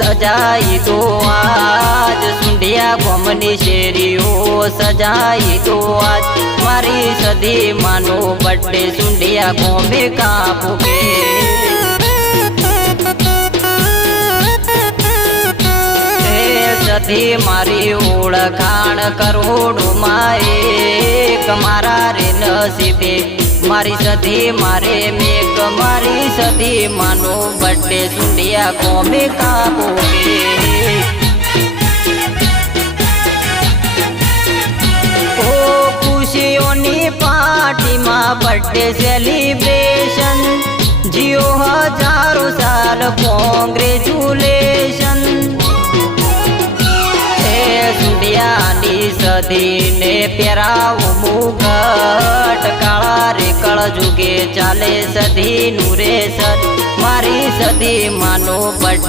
सजाई दो आज सुंडिया गोमनी शेरियो सजाई दो आज मारी सदी मानो बर्थडे सुंडिया गोमे कापूगे सदी मारी ओळखाण करोड़ो माए कमारा रे नसीबे मारी सदी मारे मेघ मारी सदी मानो बर्थडे सुंडिया गोमे कापूगे ओ खुशियोनी पार्टी मां बर्थडे सेलिब्रेशन जियो हजारों साल कांग्रेचुलेशन सुंडियानी सदी ने प्याराओ मुगट काला रे कळ जुगे चाले सदी नूरे सद मारी सदी मानो बर्थडे